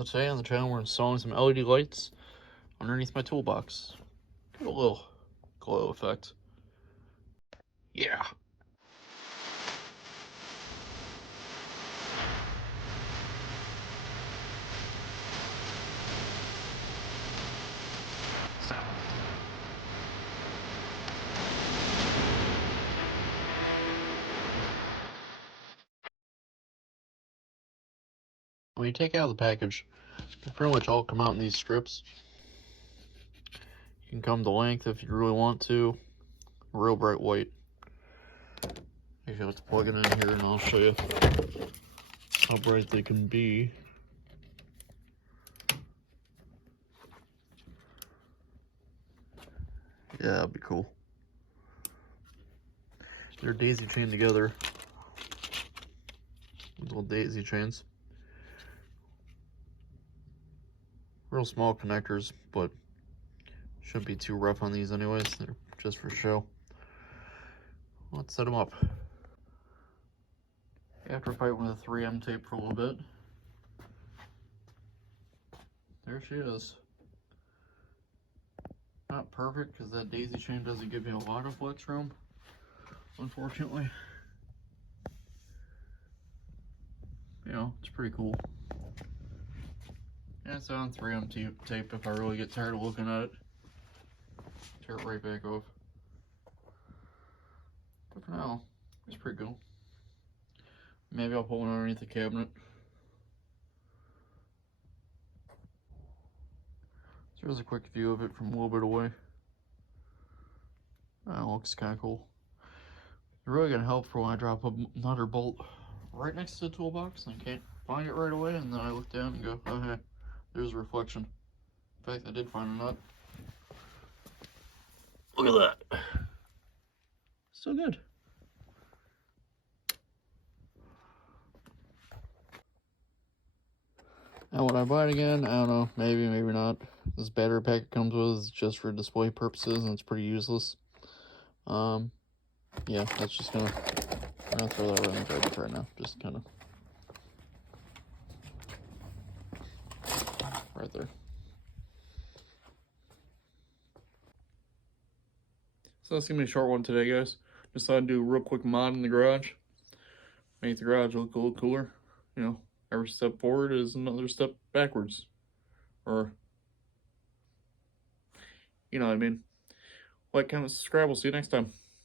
So today on the channel we're installing some LED lights underneath my toolbox. Get a little glow effect. Yeah. When you take out the package, they pretty much all come out in these strips. You can come to length if you really want to. Real bright white. You have to plug it in here and I'll show you how bright they can be. Yeah, that'd be cool. They're daisy chained together. Little daisy chains. Real small connectors, but shouldn't be too rough on these anyways. They're just for show. Let's set them up. After fighting with a 3M tape for a little bit, there she is. Not perfect because that daisy chain doesn't give you a lot of flex room, unfortunately. You know, it's pretty cool. And it's on 3M tape if I really get tired of looking at it. Tear it right back off. But for now, it's pretty cool. Maybe I'll put one underneath the cabinet. So here's a quick view of it from a little bit away. That looks kind of cool. It's really gonna help for when I drop another bolt right next to the toolbox and I can't find it right away, and then I look down and go, oh hey, there's a reflection. In fact, I did find a nut. Look at that. So good. Now would I buy it again? I don't know. Maybe, maybe not. This battery pack it comes with is just for display purposes and it's pretty useless. Yeah, that's just I'm gonna throw that right in the garbage right now. Just kind of right there. So that's gonna be a short one today, guys. Just thought I'd do a real quick mod in the garage. Make the garage look a little cooler. You know, every step forward is another step backwards. Or, you know what I mean. Like, comment, subscribe. We'll see you next time.